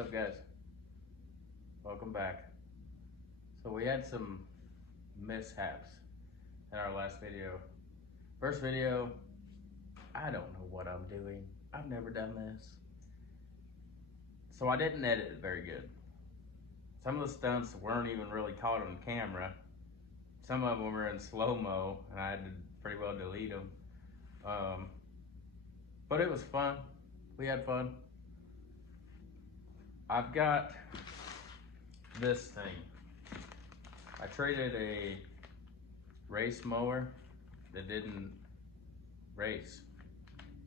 What's up, guys? Welcome back. So we had some mishaps in our last video. First video, I don't know what I'm doing. I've never done this. So I didn't edit it very good. Some of the stunts weren't even really caught on camera. Some of them were in slow-mo and I had to pretty well delete them. But it was fun. We had fun. I've got this thing. I traded a race mower that didn't race.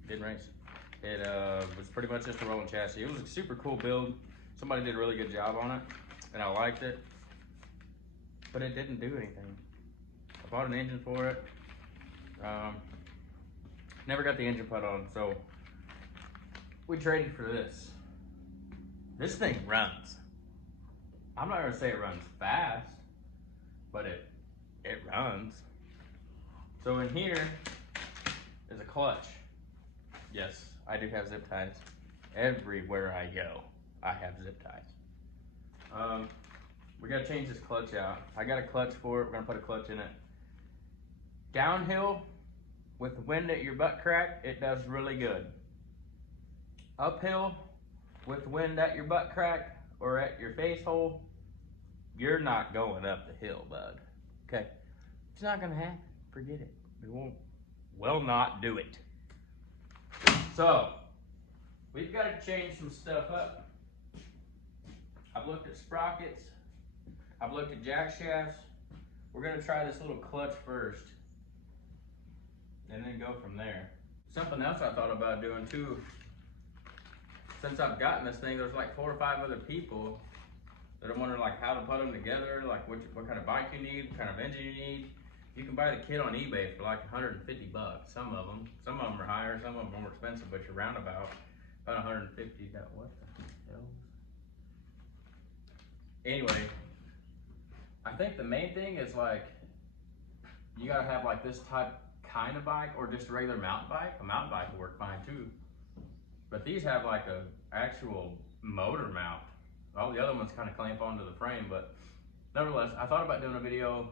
It was pretty much just a rolling chassis. It was a super cool build. Somebody did a really good job on it, and I liked it. But it didn't do anything. I bought an engine for it. Never got the engine put on, so we traded for this. This thing runs. I'm not gonna say it runs fast, but it runs. So in here is a clutch. Yes, I do have zip ties. Everywhere I go, I have zip ties. We gotta change this clutch out. I got a clutch for it. We're gonna put a clutch in it. Downhill, with the wind at your butt crack, it does really good. Uphill, with wind at your butt crack or at your face hole, you're not going up the hill, bud. Okay? It's not gonna happen. Forget it. We will not do it. So, we've got to change some stuff up. I've looked at sprockets. I've looked at jack shafts. We're gonna try this little clutch first and then go from there. Something else I thought about doing too, since I've gotten this thing, there's like 4 or 5 other people that are wondering like how to put them together, like what kind of bike you need, what kind of engine you need. You can buy the kit on eBay for like 150 bucks. Some of them are higher, some of them are more expensive, but you're round about 150. What the hell? Anyway, I think the main thing is like, you gotta have like this type kind of bike or just a regular mountain bike. A mountain bike will work fine too. But these have like a actual motor mount. All the other ones kind of clamp onto the frame, but nevertheless, I thought about doing a video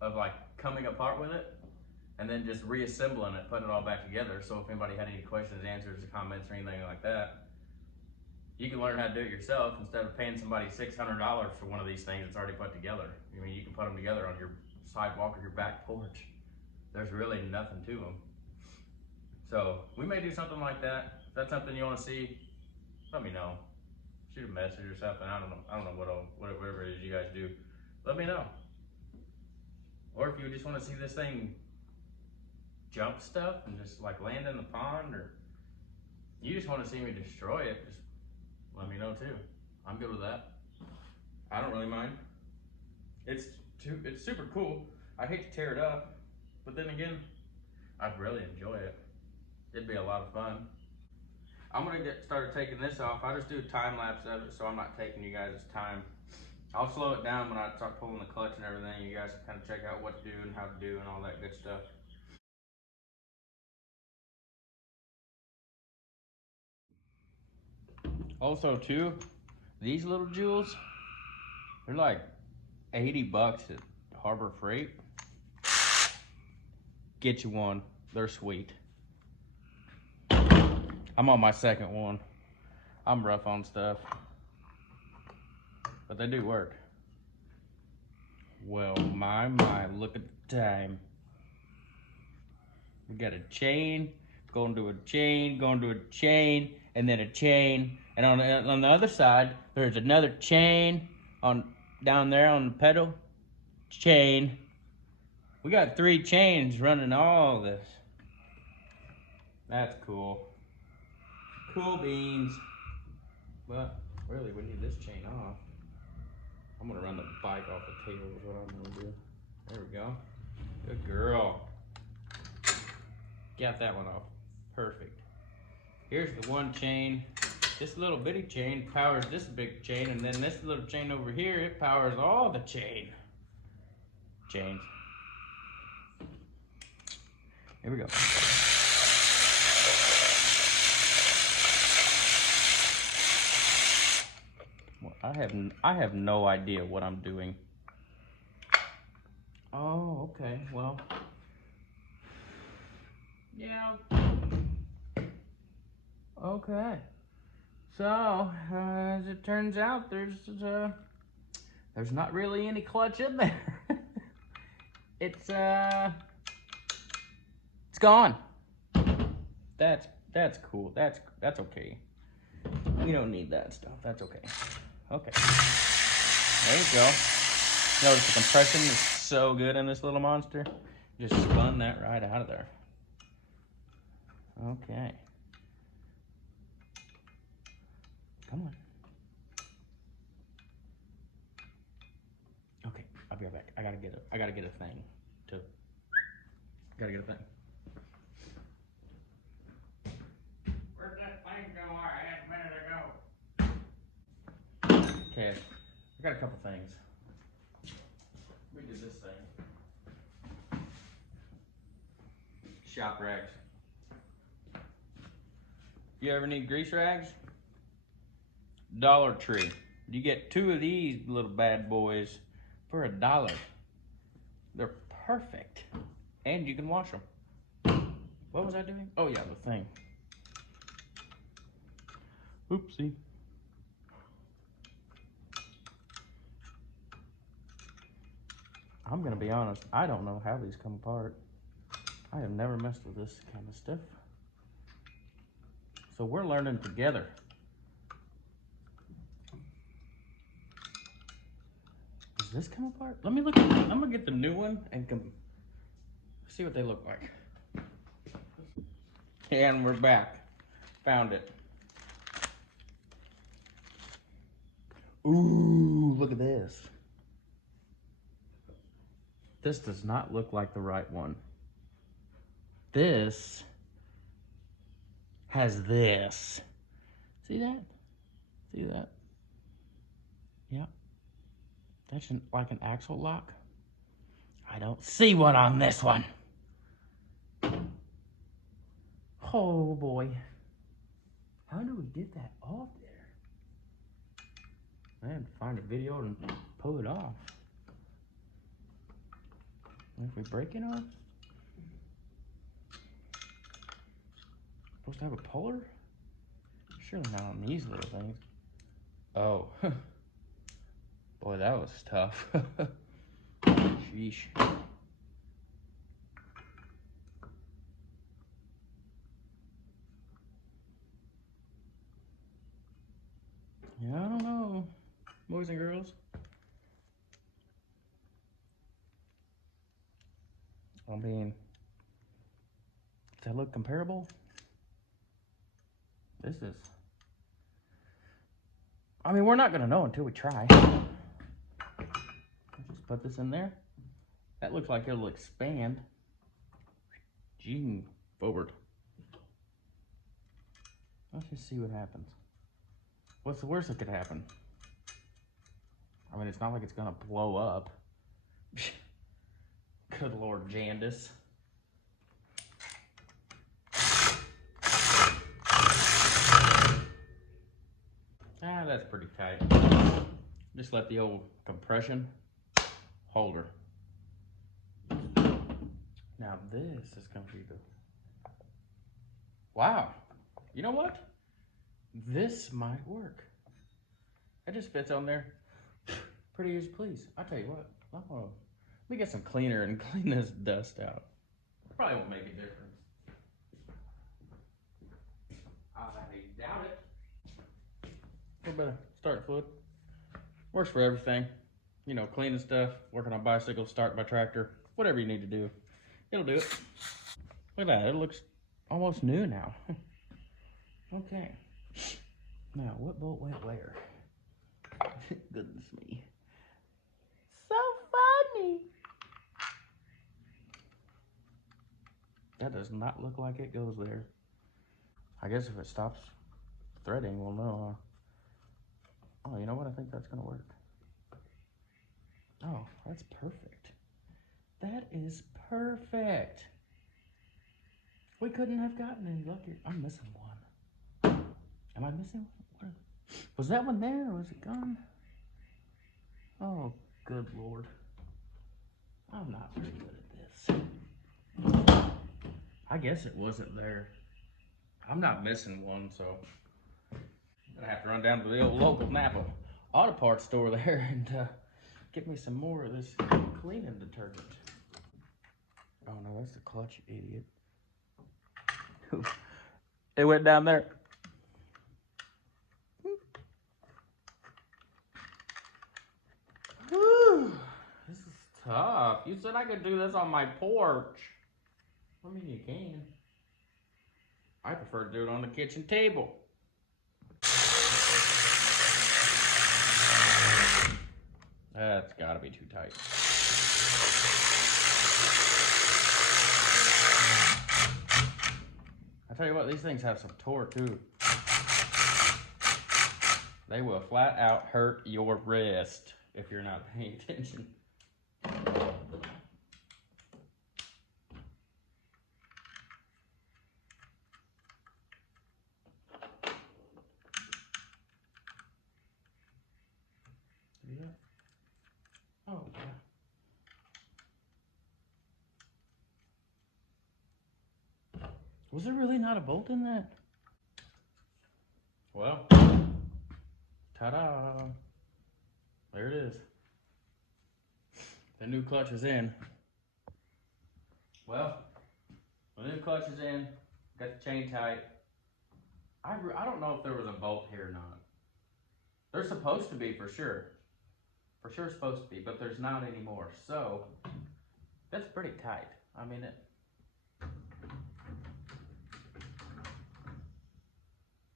of like coming apart with it and then just reassembling it, putting it all back together. So if anybody had any questions, answers, comments, or anything like that, you can learn how to do it yourself instead of paying somebody $600 for one of these things that's already put together. I mean, you can put them together on your sidewalk or your back porch. There's really nothing to them. So we may do something like that. If that's something you want to see, let me know. Shoot a message or something. I don't know whatever it is you guys do. Let me know. Or if you just want to see this thing jump stuff and just like land in the pond, or you just want to see me destroy it, just let me know too. I'm good with that. I don't really mind. It's super cool. I hate to tear it up, but then again, I'd really enjoy it. It'd be a lot of fun. I'm gonna get started taking this off. I just do a time lapse of it, so I'm not taking you guys' time. I'll slow it down when I start pulling the clutch and everything. You guys can kind of check out what to do and how to do and all that good stuff. Also too, these little jewels, they're like 80 bucks at Harbor Freight. Get you one, they're sweet. I'm on my second one. I'm rough on stuff, but they do work. Well, my, look at the time. We got a chain, going to a chain, going to a chain, and then a chain. And on the other side, there's another chain down there on the pedal. Chain. We got 3 chains running all this. That's cool. Cool beans. But really, we need this chain off. I'm gonna run the bike off the table is what I'm gonna do. There we go. Good girl. Got that one off. Perfect. Here's the one chain. This little bitty chain powers this big chain, and then this little chain over here, it powers all the chains. Here we go. I have no idea what I'm doing. Oh, okay, well. Yeah. Okay. So, as it turns out, there's not really any clutch in there. It's gone. That's cool. That's okay. We don't need that stuff. That's okay. Okay. There you go. Notice the compression is so good in this little monster. Just spun that right out of there. Okay. Come on. Okay, I'll be right back. I gotta get a thing to. Gotta get a thing. Where'd that thing go I had a minute ago? Okay, I got a couple things. We did this thing. Shop rags. You ever need grease rags? Dollar Tree. You get 2 of these little bad boys for $1. They're perfect. And you can wash them. What was I doing? Oh yeah, the thing. Oopsie. I'm gonna be honest, I don't know how these come apart. I have never messed with this kind of stuff. So we're learning together. Does this come apart? Let me look at I'm gonna get the new one and see what they look like. And we're back. Found it. Ooh, look at this. This does not look like the right one. This has this. See that? See that? Yep. That's like an axle lock. I don't see one on this one. Oh boy. How do we get that off there? I had to find a video and pull it off. And if we break it off, supposed to have a puller? Surely not on these little things. Oh. Boy, that was tough. Sheesh. Yeah, I don't know, boys and girls. I mean, does that look comparable? This is. I mean, we're not gonna know until we try. Just put this in there. That looks like it'll expand. Gee, forward. Let's just see what happens. What's the worst that could happen? I mean, it's not like it's gonna blow up. Good Lord, Jandis. Ah, that's pretty tight. Just let the old compression hold her. Now this is gonna be the. Wow. You know what? This might work. It just fits on there. Pretty as you please. I'll tell you what. Let me get some cleaner and clean this dust out. Probably won't make a difference. I doubt it. What about a start fluid? Works for everything. You know, cleaning stuff, working on bicycles, starting my tractor, whatever you need to do. It'll do it. Look at that. It looks almost new now. Okay. Now, what bolt went where? Goodness me. So funny. That does not look like it goes there. I guess if it stops threading, we'll know. Oh, you know what? I think that's gonna work. Oh, that's perfect. That is perfect. We couldn't have gotten any luckier. I'm missing one. Am I missing one? Was that one there or was it gone? Oh, good Lord. I'm not very good at this. I guess it wasn't there. I'm not missing one, so I'm gonna have to run down to the old local Napa auto parts store there and get me some more of this cleaning detergent. Oh no, that's the clutch, you idiot. It went down there. Whew, this is tough. You said I could do this on my porch. I mean, you can. I prefer to do it on the kitchen table. That's gotta be too tight. I tell you what, these things have some torque too. They will flat out hurt your wrist if you're not paying attention. Yeah. Oh, yeah. Was there really not a bolt in that? Well, ta-da! There it is. The new clutch is in. Well, the new clutch is in. Got the chain tight. I don't know if there was a bolt here or not. There's supposed to be for sure. For sure supposed to be, but there's not anymore. So, that's pretty tight. I mean,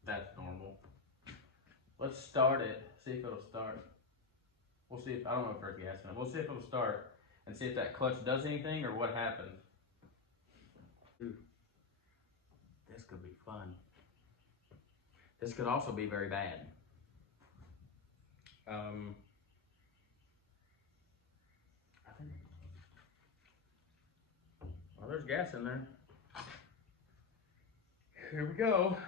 that's normal. Let's start it, see if it'll start. We'll see if, I don't know if there's gas in it. We'll see if it'll start and see if that clutch does anything or what happens. Dude, this could be fun. This could also be very bad. I think, well, there's gas in there. Here we go.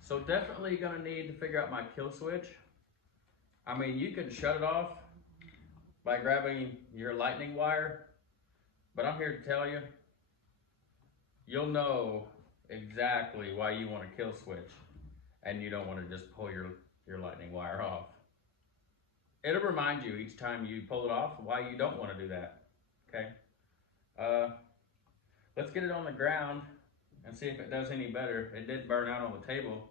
So definitely gonna need to figure out my kill switch. I mean, you can shut it off by grabbing your lightning wire, but I'm here to tell you, you'll know exactly why you want a kill switch and you don't want to just pull your lightning wire off. It'll remind you each time you pull it off why you don't want to do that, okay? Let's get it on the ground and see if it does any better. It did burn out on the table,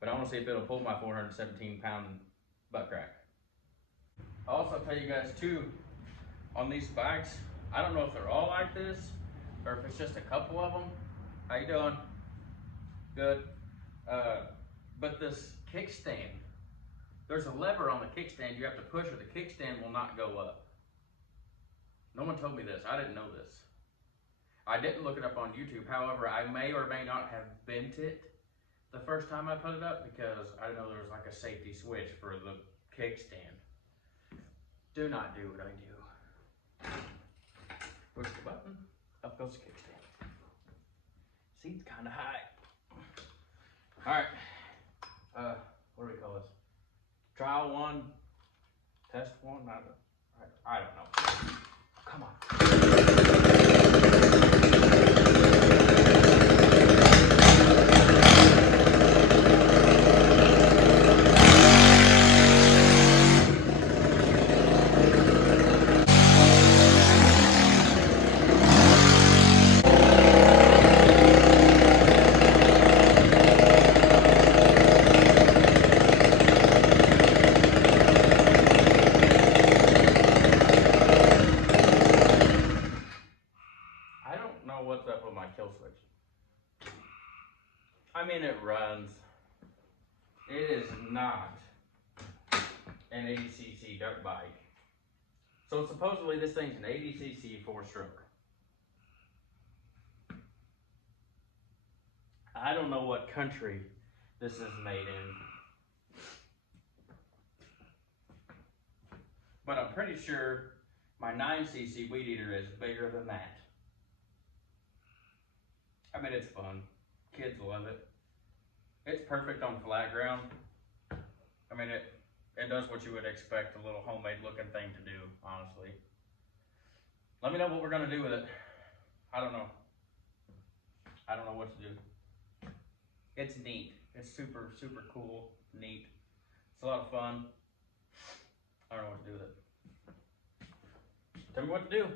but I want to see if it'll pull my 417-pound butt crack. I'll also tell you guys too, on these bikes, I don't know if they're all like this or if it's just a couple of them. How you doing? Good. But this kickstand, there's a lever on the kickstand you have to push or the kickstand will not go up. No one told me this. I didn't know this. I didn't look it up on YouTube. However, I may or may not have bent it the first time I put it up because I didn't know there was like a safety switch for the kickstand. Do not do what I do. Push the button, up goes the kickstand. Seat's kind of high. All right, what do we call this? Trial one, test one, I don't know. Come on. I mean, it runs. It is not an 80cc dirt bike. So supposedly this thing's an 80cc 4-stroke. I don't know what country this is made in, but I'm pretty sure my 9cc weed eater is bigger than that. I mean, it's fun. Kids love it. It's perfect on flat ground. I mean, it does what you would expect a little homemade looking thing to do, honestly. Let me know what we're gonna do with it. I don't know. I don't know what to do. It's neat. It's super, super cool, neat. It's a lot of fun. I don't know what to do with it. Tell me what to do.